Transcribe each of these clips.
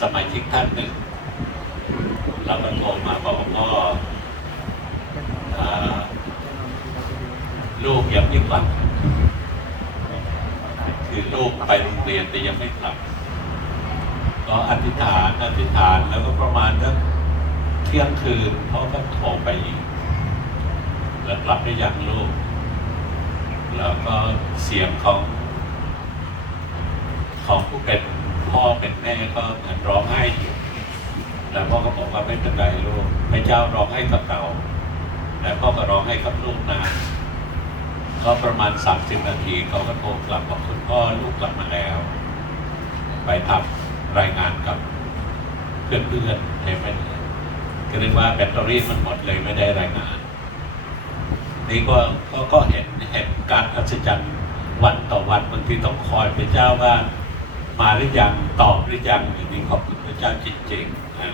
สมาชิกท่านหนึ่ง เราก็โทรมาบอกว่าพ่อลูกยังไม่กลับคือลูกไปโรงเรียนแต่ยังไม่กลับ ก็อธิษฐานอธิษฐานแล้วก็ประมาณสักเที่ยงคืนเขาก็โทรไปอีก แล้วกลับได้ยังลูก แล้วก็เสียงของของผู้เป็น พ่อเป็นแม่ก็เหมือนร้องไห้อยู่แล้วพ่อก็บอกว่าไม่เป็นไรลูกพระเจ้าร้องให้กับเราแล้วพ่อก็ร้องให้กับลูกนะก็ประมาณสามสิบนาทีเขาก็โทรกลับบอกคุณพ่อลูกกลับมาแล้ว ไปทำรายงานกับเพื่อนๆในไม่ก็เรียกว่าแบตเตอรี่มันหมดเลยไม่ได้รายงาน นี่ก็ก็เห็นเห็นการอัศจรรย์วันต่อวันบางทีต้องคอยพระเจ้าว่า มาหรือยังตอบหรือยังอย่างนี้ขอบคุณพระเจ้าจริงๆนะ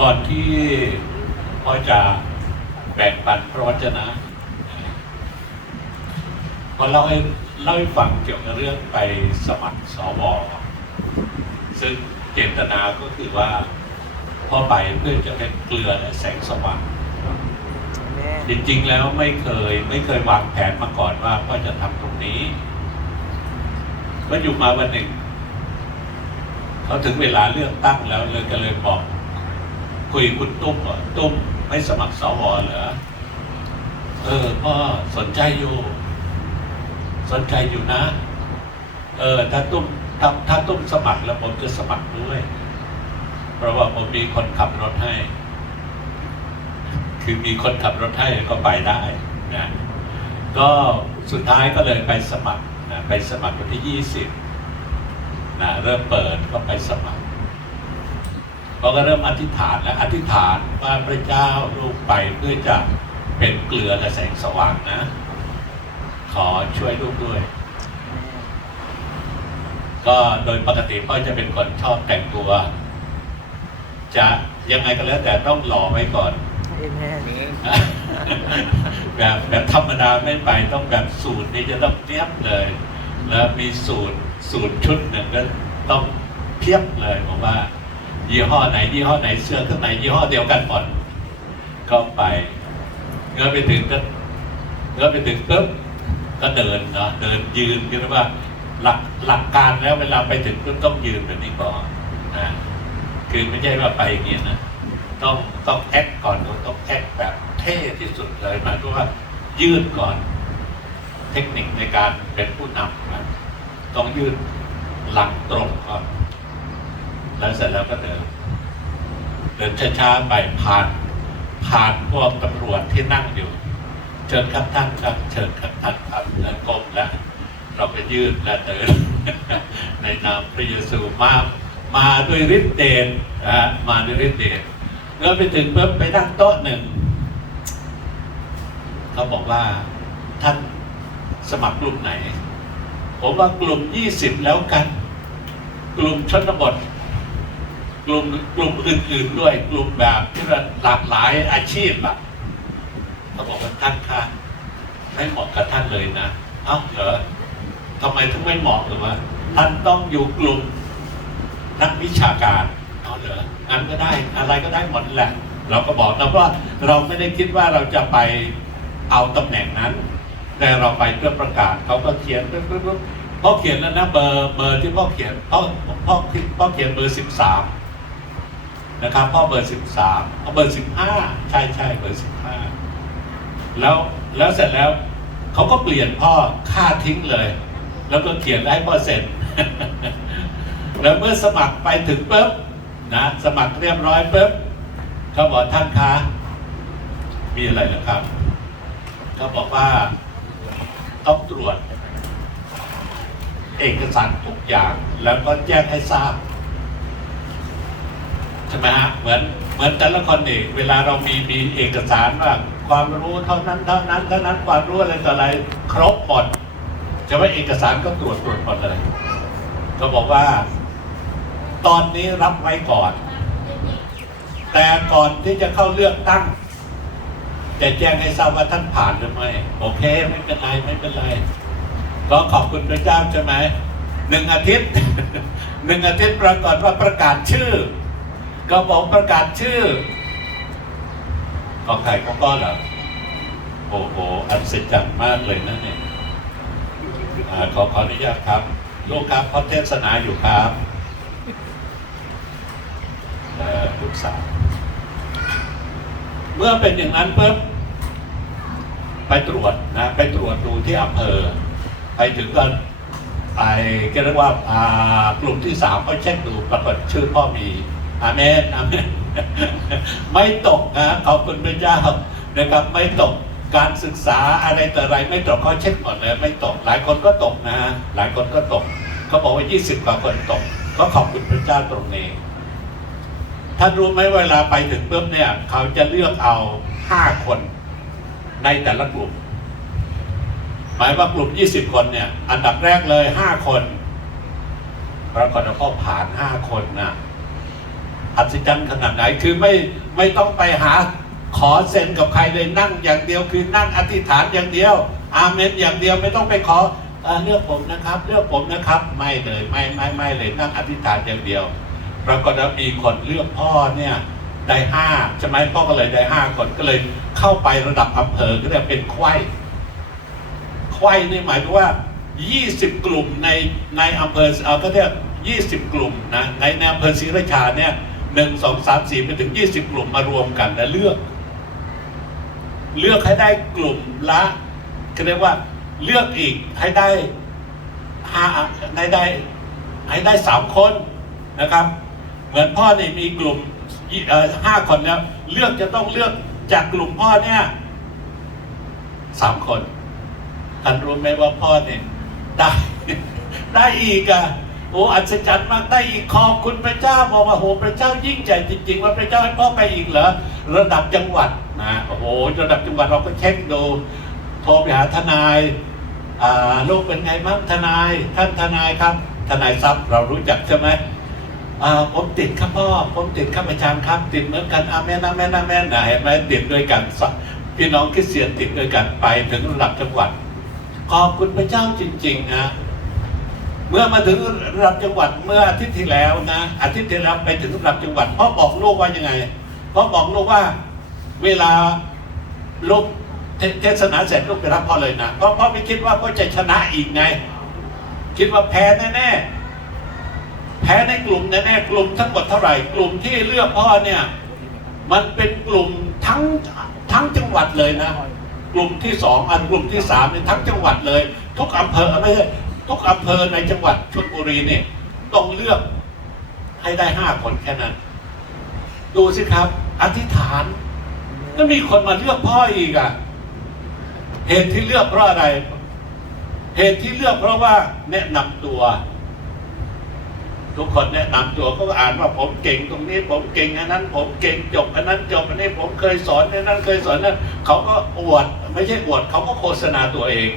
ก่อนที่พ่อจะแบ่งปันพระวจนะพอเล่าให้เล่าให้ฟังเกี่ยวกับเรื่องไปสมัครสวซึ่งเจตนาก็คือว่าพ่อไปเพื่อจะเป็นเกลือและแสงสว่างแม่จริงๆแล้วไม่เคยไม่เคยวางแผนมาก่อนว่าพ่อจะทำตรงนี้ ก็อยู่มาวันหนึ่งเขาถึงเวลาเลือกตั้งแล้วเลยก็เลยบอกคุยคุณตุ้มว่าตุ้มไม่สมัครสวเหรอเออพ่อสนใจอยู่ สนใจอยู่นะ เออ ถ้าตุ้มถ้าถ้าตุ้มสมัครแล้วผมจะสมัครด้วย เพราะว่าผมมีคนขับรถให้ คือมีคนขับรถให้ก็ไปได้นะก็สุดท้ายก็เลยไปสมัคร นะไปสมัครวันที่ 20นะเริ่มเปิดก็ไปสมัครเราก็เริ่มอธิษฐานแล้วอธิษฐานว่าพระเจ้าลูกไปเพื่อจะเป็นเกลือและแสงสว่างนะ ขอช่วยลูกด้วย ก็โดยปกติพ่อจะเป็นคนชอบแต่งตัว จะยังไงก็แล้วแต่ต้องหล่อไว้ก่อน แบบแบบธรรมดาไม่ไปต้องแบบสูตรนี่จะต้องเทียบเลย แล้วมีสูตรสูตรชุดหนึ่งก็ต้องเทียบเลยผมว่า ยี่ห้อไหน ยี่ห้อไหนเสื้อข้างในยี่ห้อเดียวกันหมดก็ไปเงือไปถึงก็เงือไปถึงปุ๊บก็เดินเนาะเดินยืนคือว่าหลักหลักการแล้วเวลาไปถึงปุ๊บต้องยืนแบบนี้ก่อนนะคือไม่ใช่ว่าไปอย่างนี้นะ ต้องต้องแอคก่อนต้องแอคแบบเท่ที่สุดเลยหมายถึงว่ายืดก่อน เทคนิคในการเป็นผู้นำนะต้องยืดหลังตรงก่อน แล้วเสร็จแล้วก็เดิน เดินช้าๆไปผ่าน ผ่านพวกตำรวจที่นั่งอยู่เชิญครับท่านครับเชิญครับท่านครับแล้วก้มแล้วเราไปยืดและเดินในนามพระเยซูมามาด้วยฤทธิ์เดชนะฮะมาด้วยฤทธิ์เดช เมื่อไปถึงปุ๊บไปนั่งโต๊ะหนึ่งเขาบอกว่าท่านสมัครกลุ่มไหน ผมว่ากลุ่มยี่สิบแล้วกัน กลุ่มชนบท กลุ่มกลุ่มอื่น ๆด้วย กลุ่มแบบที่ว่าหลากหลายอาชีพอะเขาบอกว่าท่านคะไม่เหมาะกับท่านเลยนะ เอ้าเหรอทำไมถึงไม่เหมาะหรือว่าท่านต้องอยู่กลุ่มนักวิชาการ เอาเหรองั้นก็ได้อะไรก็ได้หมดแหละ เราก็บอกนะว่าเราไม่ได้คิดว่าเราจะไปเอาตำแหน่งนั้น แต่เราไปเพื่อประกาศเขาก็เขียนปุ๊บปุ๊บปุ๊บพ่อเขียนแล้วนะเบอร์เบอร์ที่พ่อเขียนพ่อพ่อพ่อเขียนเบอร์สิบสามนะครับพ่อเบอร์สิบสามเอาเบอร์สิบห้าใช่ใช่เบอร์สิบห้าแล้วแล้วเสร็จแล้วเขาก็เปลี่ยนพ่อค่าทิ้งเลย แล้วก็เขียนให้พ่อเซ็นแล้วเมื่อสมัครไปถึงปุ๊บ นะสมัครเรียบร้อยปุ๊บเขาบอกท่านคะมีอะไรเหรอครับเขาบอกว่าต้องตรวจ เอกสารทุกอย่างแล้วก็แจ้งให้ทราบใช่ไหมฮะเหมือนเหมือนแต่ละคนนี่เวลาเรามีมีเอกสารว่าความรู้เท่านั้นเท่านั้นเท่านั้นความรู้อะไรต่ออะไรครบหมดจะว่าเอกสารก็ตรวจตรวจหมดเลยก็บอกว่า ตอนนี้รับไว้ก่อน แต่ก่อนที่จะเข้าเลือกตั้งจะแจ้งให้ทราบว่าท่านผ่านหรือไม่โอเค ไม่เป็นไรไม่เป็นไร ก็ขอบคุณพระเจ้าใช่ไหมหนึ่งอาทิตย์หนึ่งอาทิตย์ปรากฏว่าประกาศชื่อ ก็บอกประกาศชื่อของใครของก้อนเหรอโอ้โหอัศจรรย์มากเลยนะเนี่ยขอขออนุญาตครับ ลูกครับเขาเทศนาอยู่ครับ ลูกสาวเมื่อเป็นอย่างนั้นปุ๊บไปตรวจนะไปตรวจดูที่อำเภอไปถึงก็ไปก็เรียกว่ากลุ่มที่สามก็เช็คดูปรากฏชื่อพ่อมีอาเมนอาเมนไม่ตกนะขอบคุณพระเจ้านะครับไม่ตกการศึกษาอะไรแต่อะไรไม่ตกเขาเช็คหมดเลยไม่ตกหลายคนก็ตกนะฮะหลายคนก็ตกเขาบอกว่า 20 กว่าคนตก ก็ขอบคุณพระเจ้าตรงนี้ ท่านรู้ไหมเวลาไปถึงปุ๊บเนี่ย เขาจะเลือกเอาห้าคนในแต่ละกลุ่ม หมายว่ากลุ่ม 20 คนเนี่ย อันดับแรกเลยห้าคนปรากฏว่าพ่อผ่านห้าคนนะอัศจรรย์ขนาดไหนคือไม่ไม่ต้องไปหาขอเซ็นกับใครเลยนั่งอย่างเดียว คือนั่งอธิษฐานอย่างเดียว อาเมนอย่างเดียวไม่ต้องไปขอเอ่อเลือกผมนะครับ เลือกผมนะครับ ไม่เลยไม่ไม่ไม่เลยนั่งอธิษฐานอย่างเดียว ปรากฏว่ามีคนเลือกพ่อเนี่ยได้ห้าใช่ไหมพ่อก็เลยได้ห้าคนก็เลยเข้าไประดับอำเภอก็เรียกเป็นไข้ไข้นี่หมายถึงว่า 20 กลุ่มในในอำเภอเออก็เรียก20 กลุ่มนะในในอำเภอศรีราชาเนี่ยหนึ่งสองสามสี่ไปถึง 20 กลุ่มมารวมกันและเลือก เลือกให้ได้กลุ่มละก็เรียกว่าเลือกอีกให้ได้ห้าให้ได้ให้ได้สามคนนะครับ เหมือนพ่อเนี่ยมีกลุ่มห้าคนแล้วเลือกจะต้องเลือกจากกลุ่มพ่อเนี่ยสามคนท่านรู้ไหมว่าพ่อเนี่ยได้ได้อีกอะโอ้อัศจรรย์มากได้อีกขอบคุณพระเจ้าบอกว่าโหพระเจ้ายิ่งใหญ่จริง ๆ ว่าพระเจ้าให้พ่อไปอีกเหรอระดับจังหวัดนะโอ้โหระดับจังหวัดเราก็เช็คดูโทรไปหาทนายอ่าลูกเป็นไงบ้างทนายท่านทนายครับ ทนายทรัพย์เรารู้จักใช่ไหม ผมติดครับพ่อ ผมติดครับอาจารย์ครับ ติดเหมือนกันอาเมนอาเมนอาเมนนะเห็นไหมติดด้วยกันพี่น้องคริสเตียนติดด้วยกันไปถึงระดับจังหวัด ขอบคุณพระเจ้าจริง ๆ นะเมื่อมาถึงระดับจังหวัดเมื่ออาทิตย์ที่แล้วนะอาทิตย์ที่แล้วไปถึงระดับจังหวัดพ่อบอกลูกว่ายังไงพ่อบอกลูกว่าเวลาลูกเทเทศนาเสร็จลูกไปรับพ่อเลยนะเพราะพ่อไม่คิดว่าพ่อจะชนะอีกไง คิดว่าแพ้แน่ๆ แพ้ในกลุ่มแน่ๆกลุ่มทั้งหมดเท่าไหร่ กลุ่มที่เลือกพ่อเนี่ยมันเป็นกลุ่มทั้งทั้งจังหวัดเลยนะ กลุ่มที่สองอันกลุ่มที่สามเนี่ยทั้งจังหวัดเลย ทุกอำเภอไม่ใช่ทุกอำเภอในจังหวัดชลบุรีเนี่ยต้องเลือกให้ได้ห้าคนแค่นั้น ดูสิครับ อธิษฐานแล้วมีคนมาเลือกพ่ออีกอะ่ะเหตุที่เลือกเพราะอะไร เหตุที่เลือกเพราะว่าแนะนำตัว ทุกคนแนะนำตัวก็อ่านว่าผมเก่งตรงนี้ผมเก่งอันนั้น ผมเก่งจบอันนั้นจบอันนี้ผมเคยสอนอันนั้นเคยสอนนั้นเขาก็อวด ไม่ใช่อวดเขาก็โฆษณาตัวเอง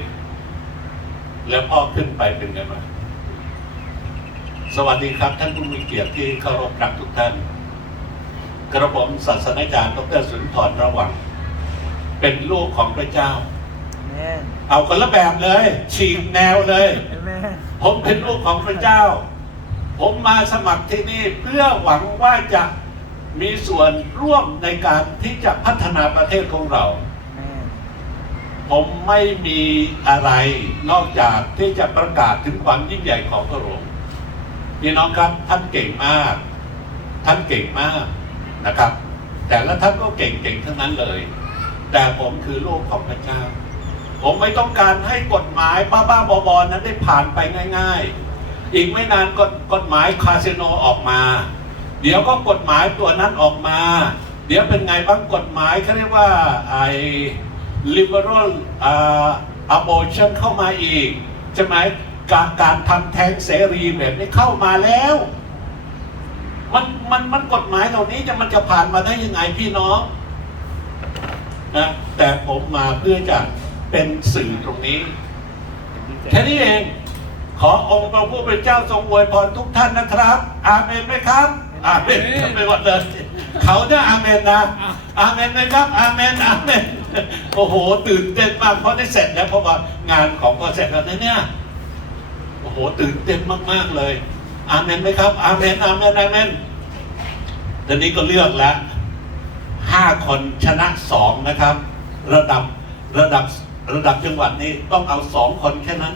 แล้วพ่อขึ้นไปเป็นไงบ้างสวัสดีครับ ท่านผู้มีเกียรติที่เคารพรักทุกท่าน กระผมศาสนาจารย์ดรสุนทรระวัง เป็นลูกของพระเจ้าแม่นเอาคนละแบบเลยฉีกแนวเลยแม่นผมเป็นลูกของพระเจ้า ผมมาสมัครที่นี่เพื่อหวังว่าจะมีส่วนร่วมในการที่จะพัฒนาประเทศของเราแม่นผมไม่มีอะไรนอกจากที่จะประกาศถึงความยิ่งใหญ่ของพระองค์พี่น้องครับท่านเก่งมาก ท่านเก่งมากนะครับ แต่ละท่านก็เก่งๆทั้งนั้นเลย แต่ผมคือลูกของพระเจ้า ผมไม่ต้องการให้กฎหมายบ้าๆบอๆนั้นได้ผ่านไปง่าย ๆ อีกไม่นานกฎกฎหมายคาสิโนออกมา เดี๋ยวก็กฎหมายตัวนั้นออกมา เดี๋ยวเป็นไงบ้างกฎหมายเขาเรียกว่าไอ้ liberal อ่า abortion เข้ามาอีกใช่ไหมการการทำแท้งเสรีแบบนี้เข้ามาแล้ว มันมันมันกฎหมายเหล่านี้จะมันจะผ่านมาได้ยังไงพี่น้องนะแต่ผมมาเพื่อจะเป็นสื่อตรงนี้ แค่นี้เอง ขอองค์พระผู้เป็นเจ้าทรงอวยพรทุกท่านนะครับ อาเมนไหมครับ อาเมนกันไปหมดเลยเขาจะอาเมนนะ อาเมนไหมครับ อาเมน อาเมน โอ้โห ตื่นเต้นมากเพราะได้เสร็จแล้วเพราะว่างานของพอเสร็จแล้วนะเนี่ย โอ้โห ตื่นเต้นมากๆเลย อาเมนไหมครับ อาเมน อาเมน อาเมนตอนนี้ก็เลือกแล้วห้าคนชนะสองนะครับ ระดับระดับระดับจังหวัดนี้ต้องเอาสองคนแค่นั้น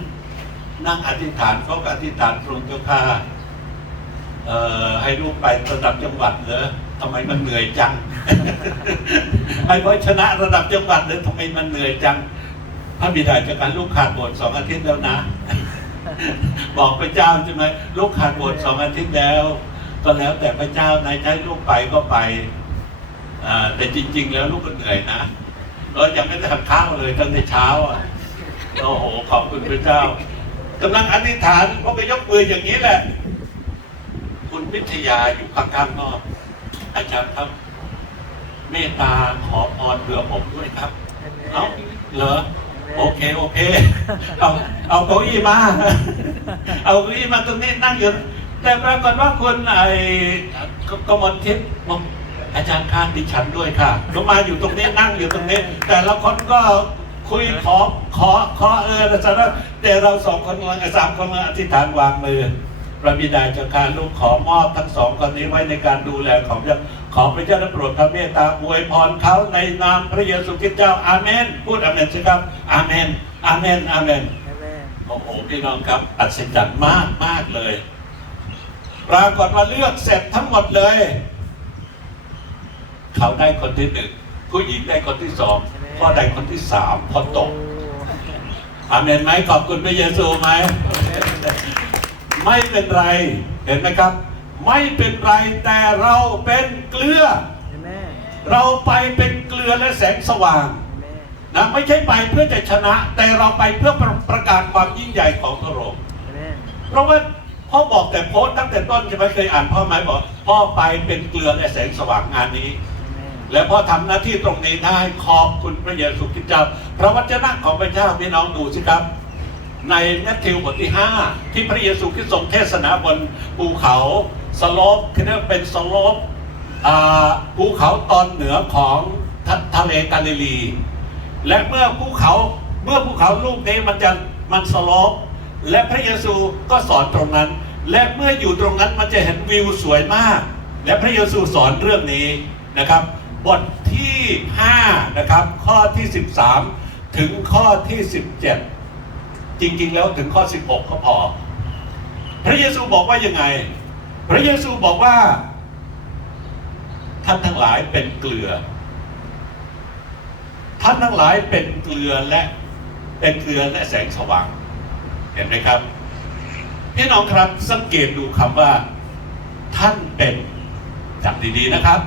นั่งอธิษฐานเขาก็อธิษฐานตรงเจ้าค่ะให้ลูกไประดับจังหวัดเหรอทำไมมันเหนื่อยจังให้เพราะชนะระดับจังหวัดเลยทำไมมันเหนื่อยจังพระบิดาจากการลูกขาดบทสองอาทิตย์แล้วนะ บอกพระเจ้าใช่ไหมลูกขาดบทสองอาทิตย์แล้ว ก็แล้วแต่พระเจ้านายจะให้ลูกไปก็ไปแต่จริง ๆ แล้วลูกก็เหนื่อยนะเรายังไม่ได้ทานข้าวเลยตั้งแต่เช้าอะโอ้โหขอบคุณพระเจ้า กำลังอธิษฐานก็ไปยกมืออย่างนี้แหละ คุณวิทยาอยู่ข้างๆนอก อาจารย์ครับเมตตาขอพรเผื่อผมด้วยครับ เอาเหรอ โอเค โอเค เอาเอาเก้าอี้มา เอาเก้าอี้มาตรงนี้นั่งอยู่ แต่ปรากฏว่าคุณไอ้กกมลทิพย์บอกอาจารย์คานดิฉันด้วยค่ะก็มาอยู่ตรงนี้นั่งอยู่ตรงนี้ แต่ละคนก็คุยขอขอขอเออนะจ๊ะ แต่เราสองคนลังสามคนลังอธิษฐานวางมือพระบิดาเจ้าการลูกขอมอบทั้งสองคนนี้ไว้ในการดูแลของเจ้าขอพระเจ้าได้โปรดพระเมตตาอวยพรเขาในนามพระเยซูคริสต์เจ้าอาเมน พูดอาเมนสิครับอาเมนอาเมนอาเมนโอ้โหพี่น้องครับอัศจรรย์มากมากเลย ปรากฏว่าเลือกเสร็จทั้งหมดเลย เขาได้คนที่หนึ่งผู้หญิงได้คนที่สองพ่อได้คนที่สามพอตก อาเมนไหมขอบคุณพระเยซูไหมไม่เป็นไรเห็นไหมครับ ไม่เป็นไรแต่เราเป็นเกลือ เราไปเป็นเกลือและแสงสว่างนะไม่ใช่ไปเพื่อจะชนะ แต่เราไปเพื่อประประกาศความยิ่งใหญ่ของพระองค์เพราะว่าพ่อบอกแต่โพสต์ตั้งแต่ต้นใช่ไหมเคยอ่านพ่อไหมบอกพ่อไปเป็นเกลือและแสงสว่างงานนี้ และพอทำหน้าที่ตรงนี้ได้ขอบคุณพระเยซูคริสต์เจ้า พระวจนะของพระเจ้าพี่น้องดูสิครับ ในแมทธิวบทที่ 5 ที่พระเยซูคริสต์ทรงเทศนาบนภูเขาสโลปคือเรียกว่เป็นสโลปอ่าภูเขาตอนเหนือของทะทะเลกาลิลี และเมื่อภูเขาเมื่อภูเขาลูกนี้มันจะมันสโลปและพระเยซูก็สอนตรงนั้น และเมื่ออยู่ตรงนั้นมันจะเห็นวิวสวยมาก และพระเยซูสอนเรื่องนี้นะครับ บทที่ 5 นะครับ ข้อที่ 13 ถึงข้อที่ 17 จริงๆ แล้วถึงข้อ 16 ก็พอ พระเยซูบอกว่ายังไง พระเยซูบอกว่า ท่านทั้งหลายเป็นเกลือ ท่านทั้งหลายเป็นเกลือและเป็นเกลือและแสงสว่าง เห็นไหมครับ พี่น้องครับสังเกตดูคำว่า ท่านเป็นจำดีๆนะครับ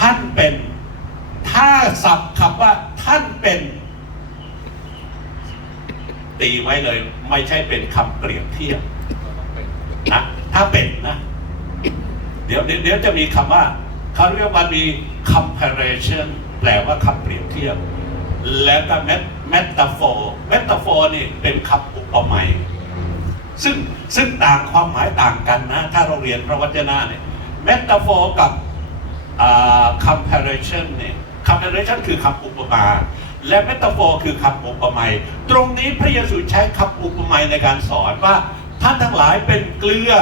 ท่านเป็น ถ้าสับคำว่า ท่านเป็น ตีไว้เลย ไม่ใช่เป็นคำเปรียบเทียบนะถ้าเป็นนะ เดี๋ยวเดี๋ยวจะมีคำว่าเขาเรียกว่ามี comparison แปลว่าคำเปรียบเทียบ แล้วก็ met- metaphor metaphor นี่เป็นคำอุปมาซึ่งซึ่งต่างความหมายต่างกันนะ ถ้าเราเรียนพระวจนะเนี่ย metaphor กับ comparison เนี่ย comparison คือคำอุปมา และ metaphor คือคำอุปมาตรงนี้พระเยซูใช้คำอุปมาในการสอนว่าท่านทั้งหลายเป็นเกลือ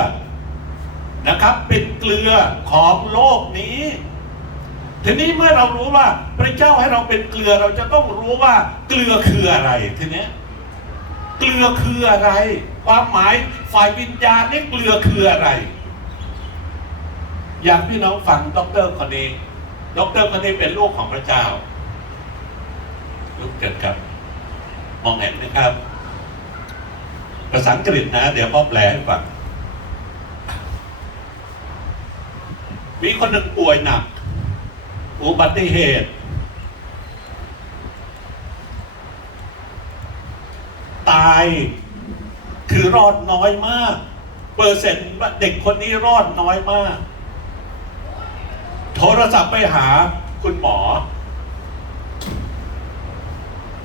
นะครับ เป็นเกลือของโลกนี้ทีนี้เมื่อเรารู้ว่าพระเจ้าให้เราเป็นเกลือเราจะต้องรู้ว่าเกลือคืออะไรทีนี้เกลือคืออะไร ความหมายฝ่ายวิญญาณนี่เกลือคืออะไร อยากพี่น้องฟังด็อกเตอร์คนนี้ด็อกเตอร์คนนี้เป็นลูกของพระเจ้าลูกเกิดกับ มองเห็นไหมครับ ภาษาอังกฤษนะ เดี๋ยวพ่อแปลให้ฟัง มีคนหนึ่งป่วยหนัก อุบัติเหตุ ตาย คือรอดน้อยมาก เปอร์เซ็นต์ว่าเด็กคนนี้รอดน้อยมาก โทรศัพท์ไปหาคุณหมอ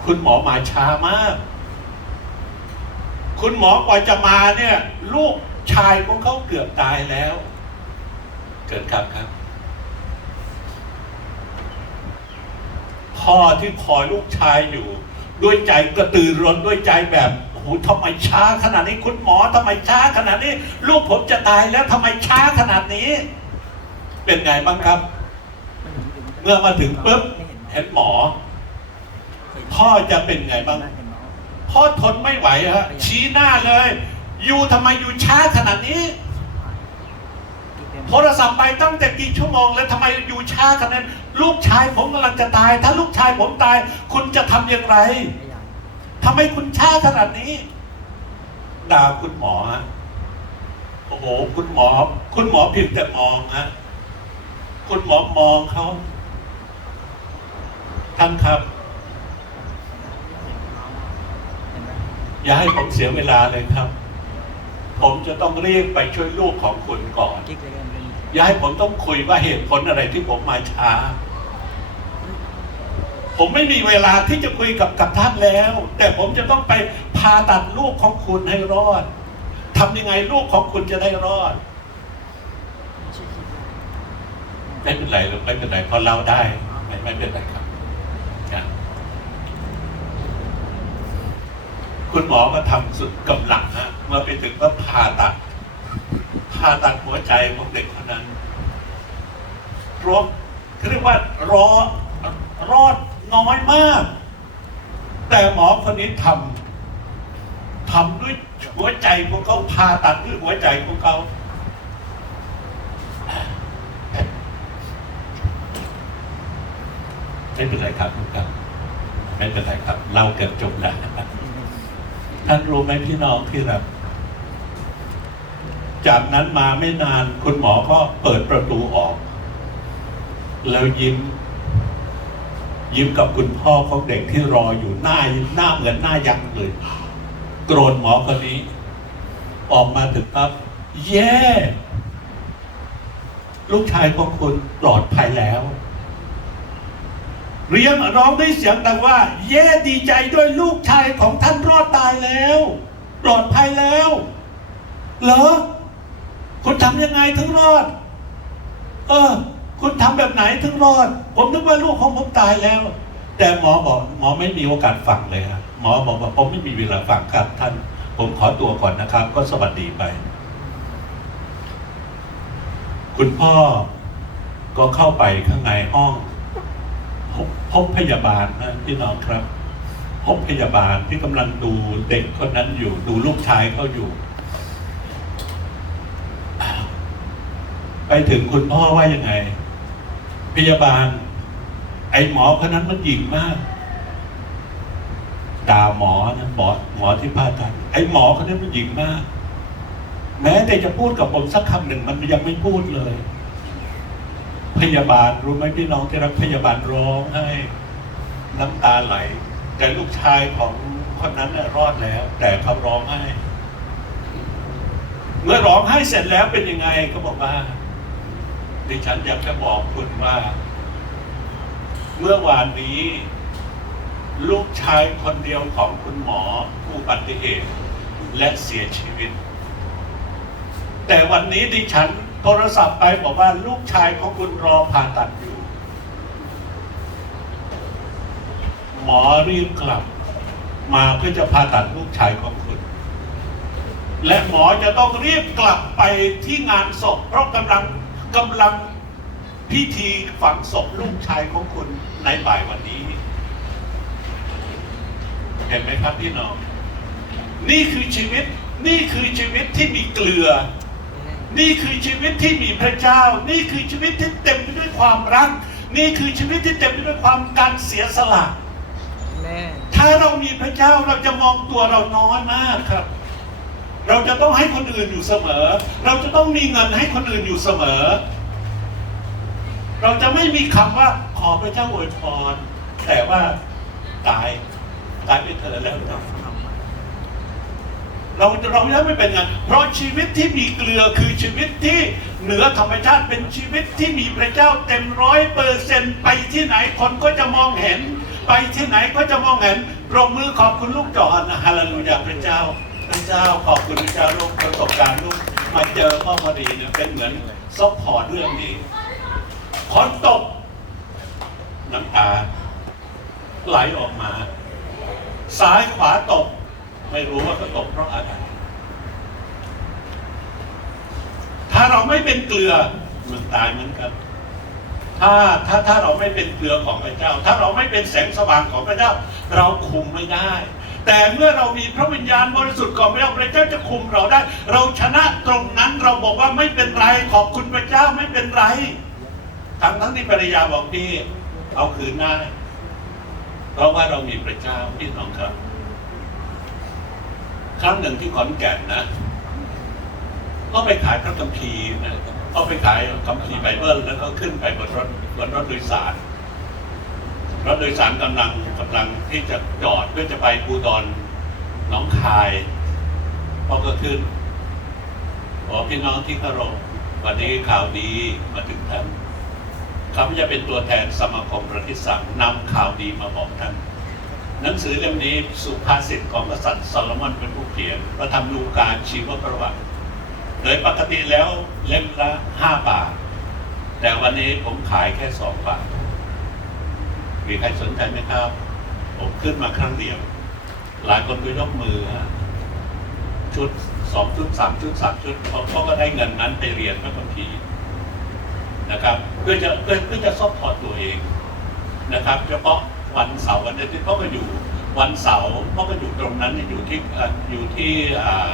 คุณหมอมาช้ามาก คุณหมอกว่าจะมาเนี่ย ลูกชายของเขาเกือบตายแล้ว เกิดครับครับ พ่อที่คอยลูกชายอยู่ ด้วยใจกระตือร้นด้วยใจแบบโอ้โหทำไมช้าขนาดนี้ คุณหมอทำไมช้าขนาดนี้ ลูกผมจะตายแล้วทำไมช้าขนาดนี้ เป็นไงบ้างครับ เมื่อมาถึงปุ๊บเห็นหมอ พ่อจะเป็นไงบ้าง พ่อทนไม่ไหวฮะชี้หน้าเลยยูทำไมยูช้าขนาดนี้โทรศัพท์ไปตั้งแต่กี่ชั่วโมง แล้วทำไมอยู่ช้าขนาดนั้น ลูกชายผมกำลังจะตาย ถ้าลูกชายผมตาย คุณจะทำอย่างไรทำไมคุณช้าขนาดนี้ด่าคุณหมอฮะโอ้โห คุณหมอ คุณหมอเพียงแต่มองฮะ คุณหมอมองเขาท่านครับ อย่าให้ผมเสียเวลาเลยครับ ผมจะต้องรีบไปช่วยลูกของคุณก่อน อย่าให้ผมต้องคุยว่าเหตุผลอะไรที่ผมมาช้า ผมไม่มีเวลาที่จะคุยกับกับท่านแล้ว แต่ผมจะต้องไปผ่าตัดลูกของคุณให้รอดทำยังไงลูกของคุณจะได้รอด ไม่เป็นไรหรอไม่เป็นไรเพราะเราได้ไม่ไม่เป็นไรครับนะคุณหมอก็ทำสุดกำลังฮะมื่อไปถึงก็ผ่าตัดผ่าตัดหัวใจของเด็กคนนั้นรอเรียกว่ารอรอดน้อยมาก แต่หมอคนนี้ทำทำด้วยหัวใจของเขาผ่าตัดด้วยหัวใจของเขา ไม่เป็นไรครับทุกท่านไม่เป็นไรครับ เราเกือบจบแล้วท่านรู้ไหมพี่น้องที่รักจากนั้นมาไม่นานคุณหมอก็เปิดประตูออก แล้วยิ้ม ยิ้มกับคุณพ่อของเด็กที่รออยู่หน้าหน้าเหมือนหน้ายักษ์เลย โกรธหมอคนนี้ ออกมาถึงปั๊บแย่ลูกชายของคุณปลอดภัยแล้ว เรียงร้องด้วยเสียงดังว่า เย่ดีใจด้วยลูกชายของท่านรอดตายแล้ว ปลอดภัยแล้ว เหรอ คุณทำยังไงถึงรอด เออ คุณทำแบบไหนถึงรอด ผมนึกว่าลูกของผมตายแล้ว แต่หมอบอกหมอไม่มีโอกาสฟังเลยครับหมอบอกว่าผมไม่มีเวลาฟังครับท่าน ผมขอตัวก่อนนะครับ ก็สวัสดีไป คุณพ่อก็เข้าไปข้างในห้อง พบพบพยาบาลนะพี่น้องครับ พบพยาบาลที่กำลังดูเด็กคนนั้นอยู่ ดูลูกชายเขาอยู่ ไปถึงคุณพ่อว่ายังไง พยาบาล ไอ้หมอคนนั้นมันหญิงมากด่าหมอนะหมอหมอที่ผ่าตัดไอ้หมอคนนั้นมันหญิงมาก แม้แต่จะพูดกับผมสักคำหนึ่งมันยังไม่พูดเลย พยาบาลรู้ไหมพี่น้องที่รักพยาบาลร้องไห้น้ำตาไหล แต่ลูกชายของคนนั้นรอดแล้ว แต่เขาร้องไห้เมื่อร้องไห้เสร็จแล้วเป็นยังไงก็บอกว่า ดิฉันอยากจะบอกคุณว่า เมื่อวานนี้ ลูกชายคนเดียวของคุณหมออุบัติเหตุและเสียชีวิต แต่วันนี้ดิฉัน โทรศัพท์ไปบอกว่าลูกชายของคุณรอผ่าตัดอยู่ หมอรีบกลับ มาเพื่อจะผ่าตัดลูกชายของคุณ และหมอจะต้องรีบกลับไปที่งานศพเพราะกำลังกำลังพิธีฝังศพลูกชายของคุณในบ่ายวันนี้ เห็นไหมครับพี่น้อง นี่คือชีวิตนี่คือชีวิตที่มีเกลือ นี่คือชีวิตที่มีพระเจ้า นี่คือชีวิตที่เต็มไปด้วยความรัก นี่คือชีวิตที่เต็มไปด้วยความการเสียสละแม่ถ้าเรามีพระเจ้าเราจะมองตัวเราน้อยมากครับ เราจะต้องให้คนอื่นอยู่เสมอ เราจะต้องมีเงินให้คนอื่นอยู่เสมอ เราจะไม่มีคำว่าขอพระเจ้าอวยพรแต่ว่าตายตายไปเถอะแล้วเนาะ เราเราจะไม่เป็นไงเพราะชีวิตที่มีเกลือคือชีวิตที่เหนือธรรมชาติเป็นชีวิตที่มีพระเจ้าเต็มร้อยเปอร์เซนไปที่ไหนคนก็จะมองเห็น ไปที่ไหนก็จะมองเห็นปรบมือขอบคุณลูกจอนะฮาเลลูยาพระเจ้า พระเจ้าขอบคุณพระเจ้าลูกประสบการณ์ลูกมาเจอพ่อพอดีเนี่ยเป็นเหมือนซัพพอร์ตเรื่องนี้คนตกน้ำตาไหลออกมา ซ้ายขวาตก ไม่รู้ว่าเขาตกเพราะอะไร ถ้าเราไม่เป็นเกลือมันตายเหมือนกัน ถ้าถ้าถ้าเราไม่เป็นเกลือของพระเจ้า ถ้าเราไม่เป็นแสงสว่างของพระเจ้า เราคุมไม่ได้ แต่เมื่อเรามีพระวิญญาณบริสุทธิ์ของพระเจ้าพระเจ้าจะคุมเราได้ เราชนะตรงนั้นเราบอกว่าไม่เป็นไรขอบคุณพระเจ้าไม่เป็นไรทั้งทั้งที่ภรรยาบอกพี่เอาคืนได้เพราะว่าเรามีพระเจ้าพี่น้องครับ ครั้งหนึ่งที่ขอนแก่นนะก็ไปขายพระคัมภีร์นะก็ไปขายคัมภีร์ไบเบิลแล้วก็ขึ้นไปบนรถบนรถโดยสารรถโดยสารกำลังกำลังที่จะจอดเพื่อจะไปภูดรหนองคายพอก็ขึ้นบอกพี่น้องที่เคารพวันนี้ข่าวดีมาถึงท่านข้าพเจ้าเป็นตัวแทนสมาคมประทิสังนำข่าวดีมาบอกท่าน หนังสือเล่มนี้สุภาษิตของกษัตริย์โซโลมอนเป็นผู้เขียนพระธรรมลูกาชีวประวัติ โดยปกติแล้วเล่มละห้าบาท แต่วันนี้ผมขายแค่สองบาท มีใครสนใจไหมครับ ผมขึ้นมาครั้งเดียว หลายคนไปยกมือฮะชุดสองชุดสามชุดสามชุดเขาก็ได้เงินนั้นไปเรียนพระคัมภีร์นะครับเพื่อจะเพื่อเพื่อจะซอบพอตัวเองนะครับเฉพาะ วันเสาร์วันอาทิตย์เขาก็อยู่วันเสาร์เขาก็อยู่ตรงนั้นอยู่ที่อยู่ที่อ่า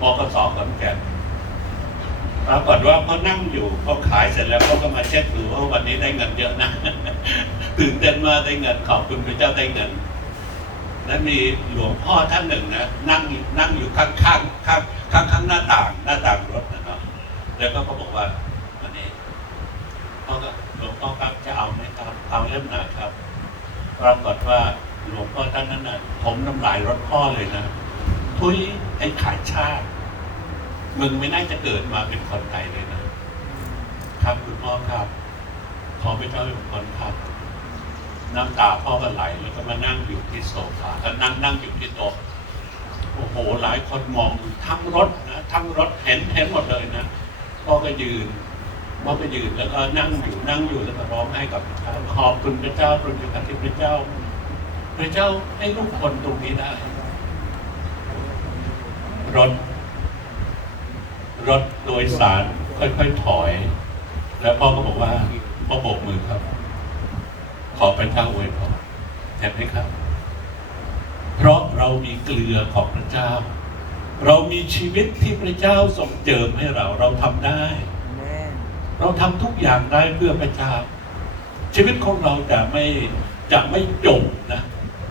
บกสขอนแก่นปรากฏว่าเขานั่งอยู่เขาขายเสร็จแล้วเขาก็มาเช็คดูว่าวันนี้ได้เงินเยอะนะตื่นเต้นมากได้เงินขอบคุณพระเจ้าได้เงินนั้นมีหลวงพ่อท่านหนึ่งนะนั่งนั่งอยู่ข้างข้างข้างข้างข้างหน้าต่างหน้าต่างรถนะครับแล้วก็เขาบอกว่าวันนี้พ่อก็หลวงพ่อครับจะเอาไหมครับเอาเล่มไหนครับ ปรากฏว่าหลวงพ่อท่านนั้นน่ะผมน้ำลายรถพ่อเลยนะ ทุยไอ้ขายชาติ มึงไม่น่าจะเกิดมาเป็นคนไทยเลยนะ ครับคุณพ่อครับ ขอพระเจ้าเป็นคนครับน้ำตาพ่อก็ไหลแล้วก็มานั่งอยู่ที่โซฟาก็นั่งนั่งอยู่ที่โต๊ะโอ้โห หลายคนมองทั้งรถนะทั้งรถเห็นเห็นหมดเลยนะพ่อก็ยืน พ่อก็ยืนแล้วก็นั่งอยู่นั่งอยู่แล้วก็ร้องให้กับขอบคุณพระเจ้าพระเจ้าที่พระเจ้า พระเจ้าให้ลูกคนตรงนี้ได้ รถ รถโดยสารค่อยๆถอย แล้วพ่อก็บอกว่าพ่อโบกมือครับ ขอพระเจ้าอวยพรเห็นไหมครับ เพราะเรามีเกลือของพระเจ้า เรามีชีวิตที่พระเจ้าทรงเจิมให้เราเราทำได้ เราทำทุกอย่างได้เพื่อพระเจ้าชีวิตของเราจะไม่จะไม่จมนะ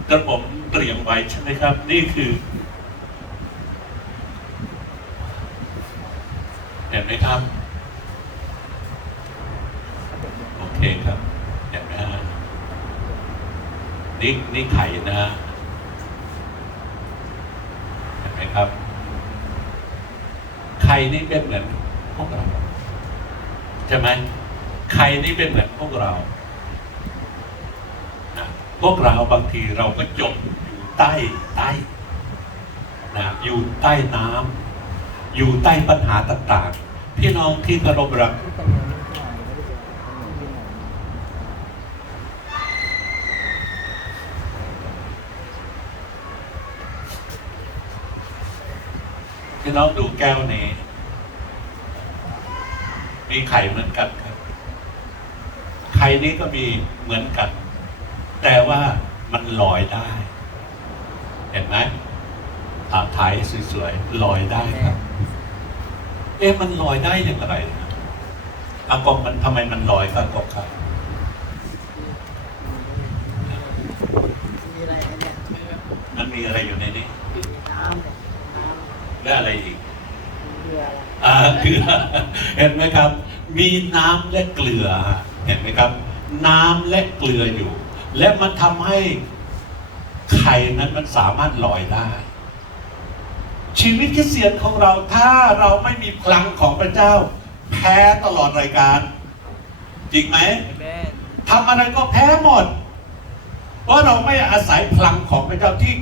กระผมเตรียมไว้ใช่ไหมครับ นี่คือเห็นไหมครับ โอเคครับเห็นไหมฮะนี่นี่ไข่นะฮะเห็นไหมครับ ไข่นี่เป็นเหมือนพวกเรา ช่ไหมใครนี่เป็นเหมือนพวกเรา พวกเราบางทีเราก็จมอยู่ใต้ใต้นะอยู่ใต้น้ำอยู่ใต้ปัญหาต่างๆ พี่น้องที่เคารพรักพี่น้องดูแก้วนี้ มีไข่เหมือนกันครับ ไข่นี้ก็มีเหมือนกัน แต่ว่ามันลอยได้ เห็นไหมอ่าถ่ายสวยๆลอยได้ครับ เอ๊ะมันลอยได้อย่างไรนะอากงมันทำไมมันลอยครับอากงครับมีอะไรเนี่ยมันมีอะไรอยู่ในนี้น้ำเนี่ยน้และอะไรอีกำเกลืออ่า เกลือ เห็นไหมครับ มีน้ำและเกลือ เห็นไหมครับ น้ำและเกลืออยู่ และมันทำให้ไข่นั้นมันสามารถลอยได้ ชีวิตคริสเตียนของเราถ้าเราไม่มีพลังของพระเจ้า แพ้ตลอดรายการ จริงไหมแม่ทำอะไรก็แพ้หมด เพราะเราไม่อาศัยพลังของพระเจ้าที่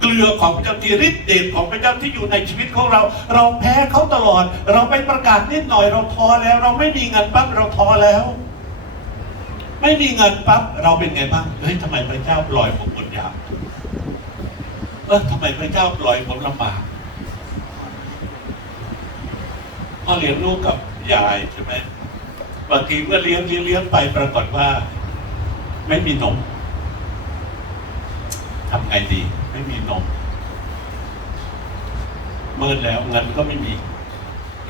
เกลือของพระเจ้าที่ฤทธิ์เดชของพระเจ้าที่อยู่ในชีวิตของเรา เราแพ้เขาตลอด เราไปประกาศนิดหน่อยเราท้อแล้ว เราไม่มีเงินปั๊บเราท้อแล้ว ไม่มีเงินปั๊บเราเป็นไงบ้างเฮ้ยทำไมพระเจ้าปล่อยผมบนยามเออทำไมพระเจ้าปล่อยผมลำบากพ่อเลี้ยงลูกกับยายใช่ไหมบางทีเมื่อเลี้ยงเลี้ยงไปปรากฏว่า ไม่มีนมทำไงดี ไม่มีนมมืดแล้วเงินก็ไม่มี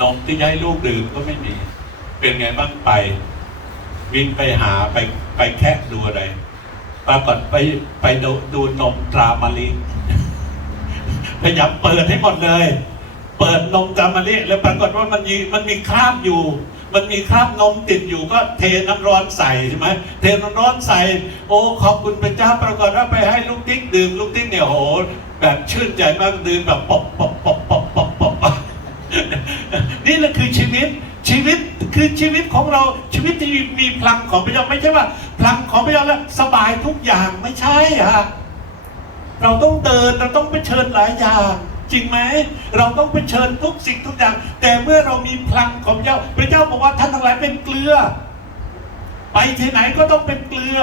นมที่จะให้ลูกดื่มก็ไม่มี เป็นไงบ้างไป วิ่งไปหาไปไปแคะดูอะไรปรากฏไปไปดูดูนมตรามาลีพยายามเปิดให้หมดเลย เปิดนมตรามาลีแล้วปรากฏว่ามันมีมันมีคราบอยู่ มันมีคราบนมติดอยู่ก็เทน้ำร้อนใส่ใช่ไหมเทน้ำร้อนใส่ โอ้ขอบคุณพระเจ้าปรากฏว่าไปให้ลูกติ๊กดื่มลูกติ๊กเนี่ยโหแบบชื่นใจมากดื่มแบบปอบปอบปอบปอบปอบปอบนี่แหละคือชีวิตชีวิตคือชีวิตของเราชีวิตที่มีพลังของพระเจ้าไม่ใช่ว่า พลังของพระเจ้าแล้วสบายทุกอย่างไม่ใช่ฮะเราต้องเดินเราต้องไปเชิญหลายอย่าง จริงไหมเราต้องเผชิญทุกสิ่งทุกอย่าง แต่เมื่อเรามีพลังของเจ้าพระเจ้าบอกว่าท่านทั้งหลายเป็นเกลือ ไปที่ไหนก็ต้องเป็นเกลือ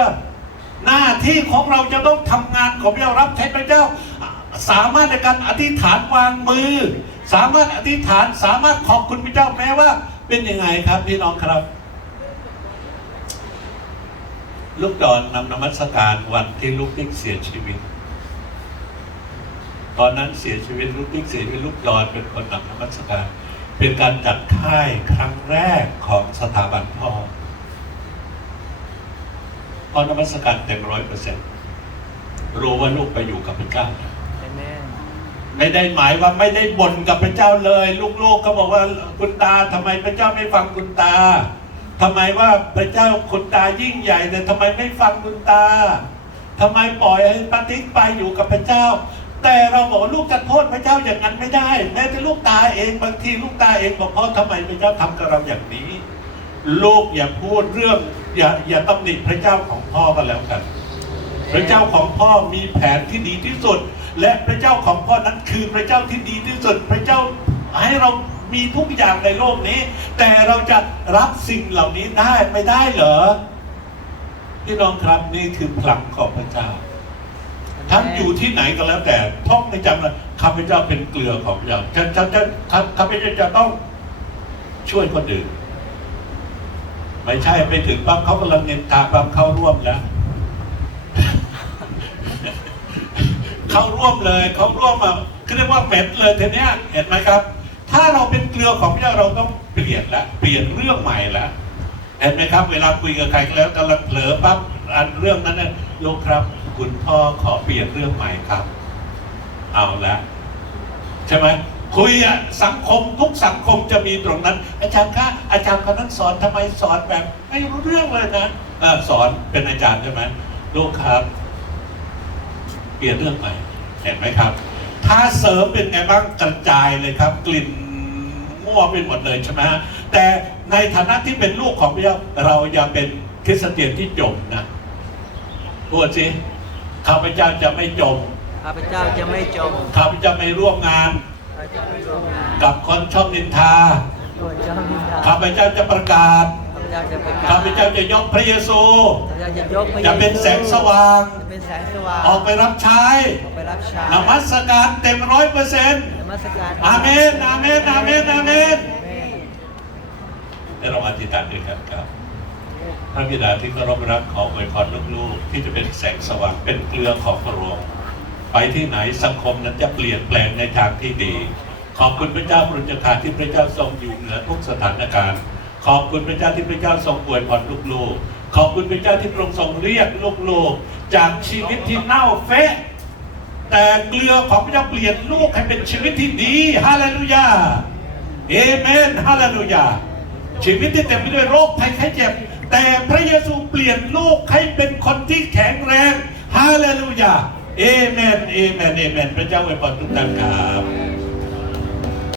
หน้าที่ของเราจะต้องทำงานของพระเจ้ารับใช้พระเจ้า สามารถในการอธิษฐานวางมือ สามารถอธิษฐานสามารถขอบคุณพระเจ้าแม้ว่า เป็นยังไงครับพี่น้องครับลูกดอนนำนมัสการวันที่ลูกติ๊กเสียชีวิต ตอนนั้นเสียชีวิตลูกติ๊กเสียชีวิตลูกดอนเป็นคนนำนมัสการเป็นการจัดค่ายครั้งแรกของสถาบันพ่อพ่อนมัสการเต็มร้อยเปอร์เซ็นต์รู้ว่าลูกไปอยู่กับพระเจ้านะเอเมนไม่ได้หมายว่าไม่ได้บ่นกับพระเจ้าเลย ลูกๆเขาบอกว่าคุณตาทำไมพระเจ้าไม่ฟังคุณตาทำไมว่าพระเจ้าคุณตายิ่งใหญ่แต่ทำไมไม่ฟังคุณตาทำไมปล่อยให้ปาติ๊กไปอยู่กับพระเจ้า แต่เราบอกลูกจะโทษพระเจ้าอย่างนั้นไม่ได้ แม้แต่ลูกตาเองบางทีลูกตาเองบอกพ่อทำไมพระเจ้าทำกับเราอย่างนี้ ลูกอย่าพูดเรื่องอย่าอย่าตำหนิพระเจ้าของพ่อก็แล้วกัน พระเจ้าของพ่อมีแผนที่ดีที่สุด และพระเจ้าของพ่อนั้นคือพระเจ้าที่ดีที่สุด พระเจ้าให้เรามีทุกอย่างในโลกนี้ แต่เราจะรับสิ่งเหล่านี้ได้ไม่ได้เหรอพี่น้องครับนี่คือพลังของพระเจ้า ท่านอยู่ที่ไหนก็แล้วแต่ท่องให้จำนะข้าพเจ้าเป็นเกลือของพระเจ้าท่านท่านท่านข้าพเจ้าจะต้องช่วยคนอื่นไม่ใช่ไปถึงปั๊บเขากำลังเนินทาปั๊บเข้าร่วมแล้วเข้าร่วมเลยเขาร่วมมาคือเรียกว่าเหม็นเลยทีเนี้ยเห็นไหมครับ ถ้าเราเป็นเกลือของพระเจ้าเราต้องเปลี่ยนละเปลี่ยนเรื่องใหม่ละเห็นไหมครับ เวลาคุยกับใครก็แล้วกำลังเผลอปั๊บอันเรื่องนั้นนี่ยโยครับ คุณพ่อขอเปลี่ยนเรื่องใหม่ครับ เอาละใช่ไหมคุยอะสังคมทุกสังคมจะมีตรงนั้น อาจารย์คะอาจารย์คนนั้นสอนทำไมสอนแบบไม่รู้เรื่องเลยนะอสอนเป็นอาจารย์ใช่ไหมลูกครับ เปลี่ยนเรื่องใหม่เห็นไหมครับ ถ้าเสริมเป็นไงบ้างกระจายเลยครับ กลิ่นมั่วไปหมดเลยใช่ไหมแต่ในฐานะที่เป็นลูกของพระเจ้าเราอย่าเป็นคริสเตียนที่จมนะพูดสิ ข้าพเจ้าจะไม่จม ข้าพเจ้าจะไม่จม ข้าพเจ้าไม่ร่วมงานข้าพเจ้าไม่ร่วมงานกับคนชอบนินทาตัวเจ้านินทา ข้าพเจ้าจะประกาศ ข้าพเจ้าจะไปข้าพเจ้าจะยกพระเยซูข้าพเจ้าจะยกพระจะเป็นแสงสว่างจะเป็นแสงสว่างออกไปรับใช้ออกไปรับใช้นมัสการเต็มร้อยเปอร์เซ็นต์นมัสการอาเมน อาเมน อาเมน อาเมนอาเมนให้เราอธิษฐานด้วยกันครับพ ระบิดาที่เคารพรักขออวยพรลูกๆ ที่จะเป็นแสงสว่างเป็นเกลือของพระองค์ไปที่ไหนสังคมนั้นจะเปลี่ยนแปลงในทางที่ดี ขอบคุณพระเจ้าปรุญญาคารที่พระเจ้าทรงอยู่เหนือทุกสถานการณ์ ขอบคุณพระเจ้าที่พระเจ้าทรงอวยพรลูกๆ ขอบคุณพระเจ้าที่พระองค์ทรงเรียกลูกๆ จากชีวิตที่เน่าเฟะแต่เกลือของพระเจ้าเปลี่ยนลูกให้เป็นชีวิตที่ดีฮาเลลูยาเอเมนฮาเลลูยาชีวิตที่เต็มไปด้วยโรคภัยไข้เจ็บ แต่พระเยซูเปลี่ยนลูกให้เป็นคนที่แข็งแรง ฮาเลลูยา เอเมน เอเมน เอเมน พระเจ้าอวยพรทุกท่านครับ